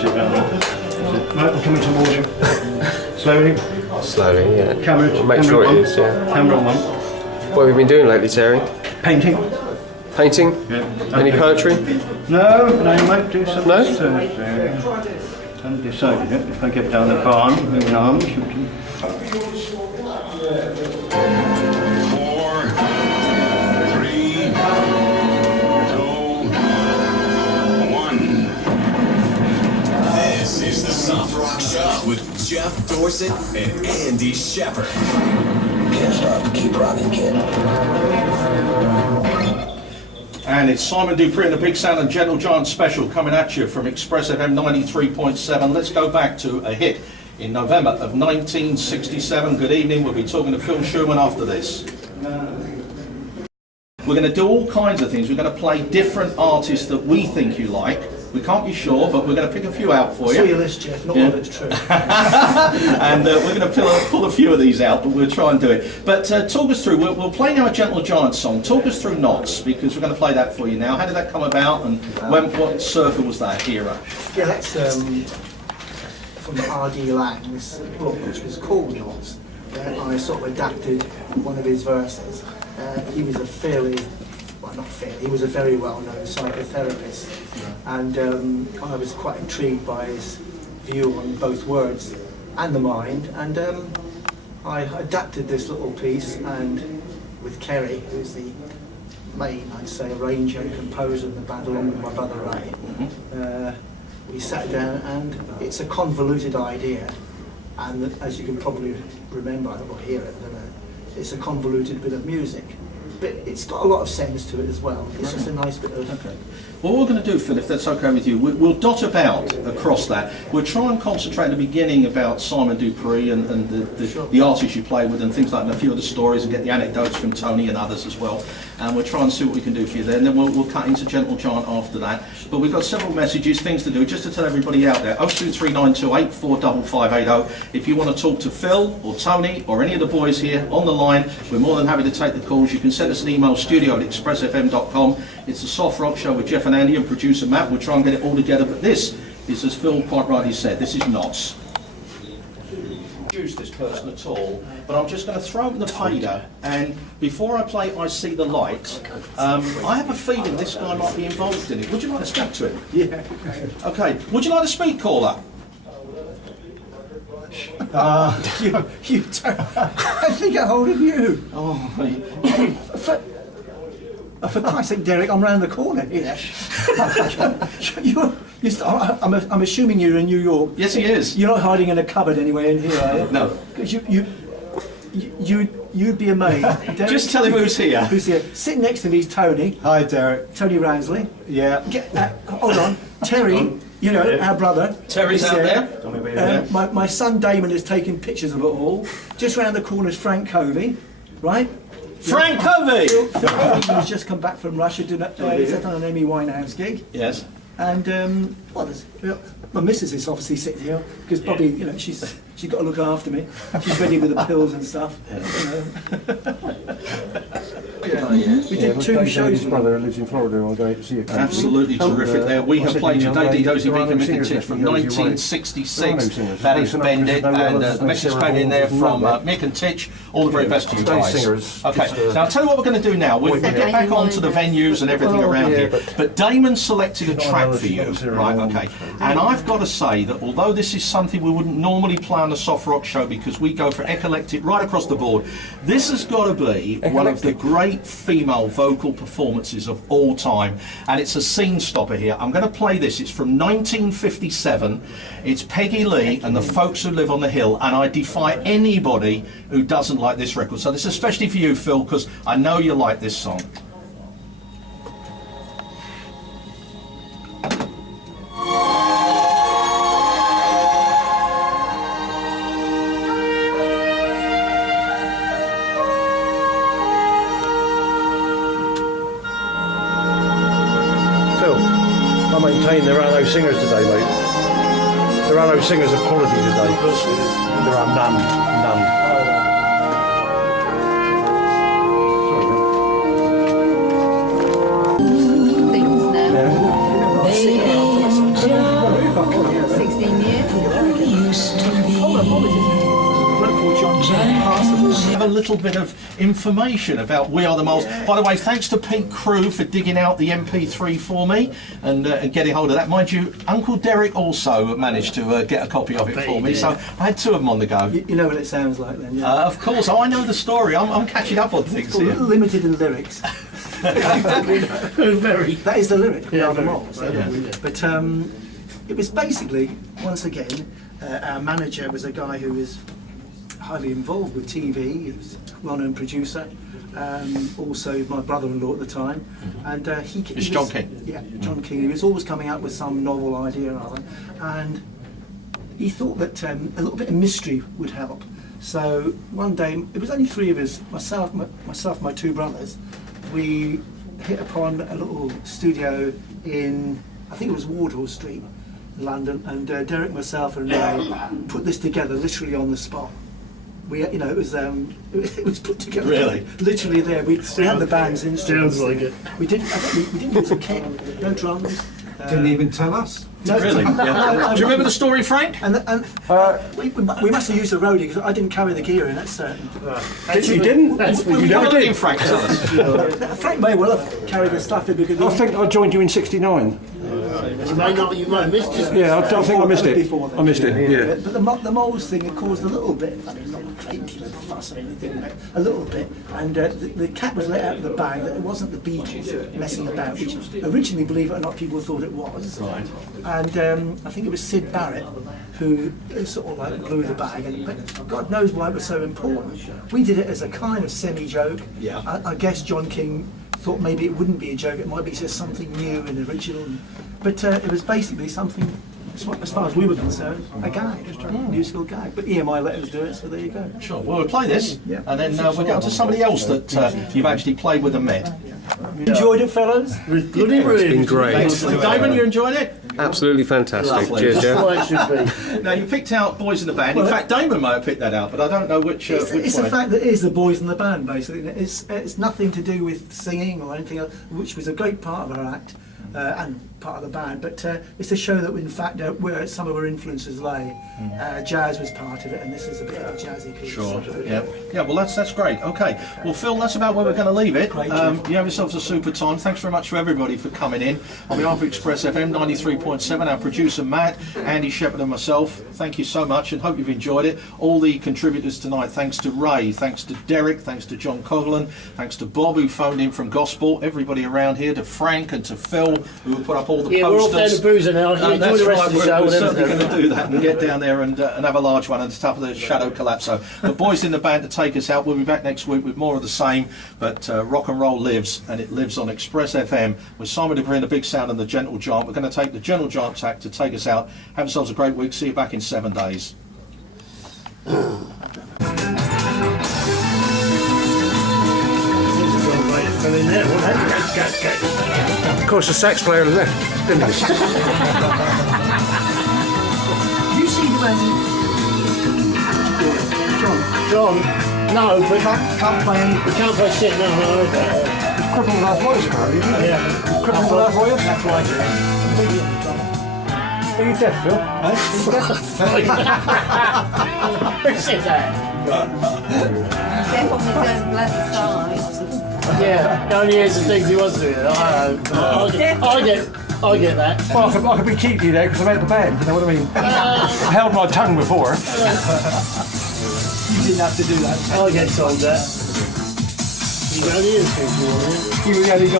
sit down. Right, I'm coming towards you. Slowly. Slowly, yeah. Camera. We'll make sure it is, yeah. Camera on one. What have you been doing lately, Terry? Painting. Painting? Yeah. Any poetry? No, you might do something. No? Haven't decided yet. If I get down the barn with an arm shooting. 4, 3, 2, 1. This is the Soft Rock Show with Geoff Dorsett and Andy Shepherd. Can't stop, keep rocking, kid. And it's Simon Dupree and the Big Sound and Gentle Giant special coming at you from Express FM 93.7. Let's go back to a hit in November of 1967. Good evening. We'll be talking to Phil Shulman after this. We're going to do all kinds of things. We're going to play different artists that we think you like. We can't be sure, but we're going to pick a few out for you. See your list, Geoff. Not all of it's true. And we're going to pull a few of these out, but we'll try and do it. But talk us through, we'll play now a Gentle Giant song. Talk us through Knots, because we're going to play that for you now. How did that come about, and what surfer was that era? Yeah, that's from R.D. Lang's book, which was called Knots. I sort of adapted one of his verses. He was he was a very well-known psychotherapist, and I was quite intrigued by his view on both words and the mind, and I adapted this little piece, and with Kerry, who's the main, I'd say, arranger and composer of the band, along with my brother Ray, we sat down, and it's a convoluted idea, and as you can probably remember or hear it, it's a convoluted bit of music. But it's got a lot of sense to it as well. It's just a nice bit of... Okay. Well, what we're going to do, Phil, if that's okay with you, we'll dot about across that. We'll try and concentrate at the beginning about Simon Dupree and the artists you play with and things like that, and a few of the stories, and get the anecdotes from Tony and others as well. And we'll try and see what we can do for you there, and then we'll cut into Gentle Giant after that. But we've got several messages, things to do, just to tell everybody out there. 02392 45580. If you want to talk to Phil or Tony or any of the boys here on the line, we're more than happy to take the calls. You can send us an email, studio@expressfm.com. It's a soft rock show with Geoff and Andy and producer Matt. We'll try and get it all together, but this is, as Phil quite rightly said, this is Knots. Use this person at all, but I'm just going to throw in the fader, and before I play I See the Light, I have a feeling this guy might be involved in it. Would you like to speak to him? Yeah. Okay, would you like to speak, caller? You don't... How did he get hold of you? For Christ's sake, Derek, I'm round the corner here. I'm assuming you're in New York. Yes, he is. You're not hiding in a cupboard anywhere in here, are you? No. Because you'd be amazed. Derek, Just tell him who's here. Who's here? Sitting next to me is Tony. Hi, Derek. Tony Ransley. Yeah. Hold on. Terry, you know, our brother. Terry's out there. My son Damon is taking pictures of it all. Just round the corner is Frank Covey, right? Frank Covey! Phil has just come back from Russia, he's on an Amy Winehouse gig. Yes. And my missus is obviously sitting here because Bobbi, you know, she's got to look after me. She's ready with the pills and stuff. You know. We did 2 shows. His brother lives in Florida. I'll go to see it. Absolutely terrific there. We have played you Daisy Dozy Beacon Mick from 1966. That is Bend It, and the message came in there from Mick and Titch. All the very best to you guys. Okay, now I'll tell you what we're going to do now. We'll get back onto the venues and everything around here. But Damon selected a track for you, right? Okay, and I've got to say that although this is something we wouldn't normally play on a soft rock show because we go for eclectic right across the board, this has got to be one of the great female vocal performances of all time, and it's a scene stopper here. I'm going to play this. It's from 1957. It's Peggy Lee and the Folks Who Live on the Hill, and I defy anybody who doesn't like this record. So this is especially for you, Phil, because I know you like this song. There are no singers today, mate. There are no singers of quality today. There are none. Have a little bit of information about We Are the Moles. By the way, thanks to Pete Crew for digging out the MP3 for me and getting hold of that. Mind you, Uncle Derek also managed to get a copy of it for me, so I had two of them on the go. You know what it sounds like then, yeah? Of course, I know the story. I'm catching up on things here. Limited in lyrics. Very. That is the lyric, We Are the very. Moles. But it was basically, once again, our manager was a guy who was highly involved with TV. He was a well-known producer. Also my brother-in-law at the time. And he It's John King. Yeah, John King. He was always coming up with some novel idea or other. And he thought that a little bit of mystery would help. So one day, it was only three of us, myself, my two brothers, we hit upon a little studio in, I think it was Wardhall Street, London, and Derek, myself and Ray put this together literally on the spot. We, you know, it was put together. Really? Literally there. We had the band's instruments. Sounds like it. We didn't use a kit, no drums. Didn't even tell us. No, Really? Yeah. Do you remember the story, Frank? And we must have used a roadie because I didn't carry the gear in. That's certain. You didn't? That's You You never never did? did, Frank. Tell us. Frank may well have carried the stuff in because I think I joined you in '69. You might have missed it. Yeah, I think I missed it. Before then. I missed it, yeah. But the moles thing had caused a little bit, I mean, not a great deal of fuss or anything, but a little bit. And the cat was let out of the bag that it wasn't the Beatles messing about, which originally, believe it or not, people thought it was. Right. And I think it was Sid Barrett who sort of like blew the bag, but God knows why it was so important. We did it as a kind of semi-joke. Yeah. I guess John King thought maybe it wouldn't be a joke, it might be just something new and original. But it was basically something, as far as we were concerned, a gag, a musical gag. But EMI let us do it, so there you go. Sure. Well, we'll play this, Yeah. and then we'll get on to somebody else that you've actually played with and met. Enjoyed it, fellas? Bloody brilliant. Been great. Excellent. Damon, you enjoyed it? Absolutely fantastic. Lovely. Cheers, That's Jeff. what it should be. Now, you picked out Boys in the Band. In fact, Damon might have picked that out, but I don't know which It's which the way. fact that it is the boys in the band, basically. It's nothing to do with singing or anything else, which was a great part of our act and part of the band. But it's to show that, in fact, where some of our influences lay, jazz was part of it, and this is a bit of a jazzy piece. Sure. Yeah. Yeah. Well, that's great. Okay. Well, Phil, that's about where we're going to leave it. Great, You have yourselves a super time. Thanks very much for everybody for coming in. On behalf of Express FM 93.7, our producer Matt, Andy Shepherd, and myself, thank you so much, and hope you've enjoyed it. All the contributors tonight. Thanks to Ray. Thanks to Derek. Thanks to John Coglan. Thanks to Bob, who phoned in from Gosport. Everybody around here. To Frank and to Phil, who put up all the Yeah, we're off down posters. to Boozer now. You enjoy That's the rest right, of the we're show. certainly whatever. going to do that and get down there and have a large one at the top of the Shadow Collapso. The boys in the band to take us out. We'll be back next week with more of the same, but rock and roll lives, and it lives on Express FM with Simon Dupree and the Big Sound and the Gentle Giant. We're going to take the Gentle Giant tack to take us out. Have yourselves a great week. See you back in 7 days. Fell in there, wasn't it? Of course, the sax player left, didn't he? You see John, no, but can't play any. we can't play shit, no. Crippled with arthritis, apparently, isn't he? Yeah. Crippled with arthritis? That's right. Are you deaf, Phil? Who said that? Deaf on his own bloody side. Yeah, he only hears the things he wants to hear. I get that. Well, I could be cheeky there because I'm out the band, you know what I mean? I held my tongue before. You didn't have to do that. I get told that. You only hear things you want to hear. You only got